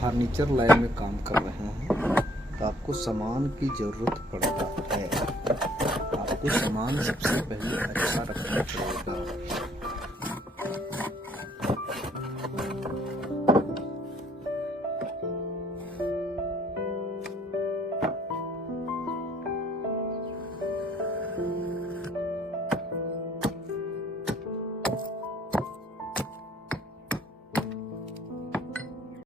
Furniture line में काम कर रहे हैं तो आपको सामान की ज़रूरत पड़ता है। आपको सामान सबसे पहले अच्छा रखना पड़ेगा।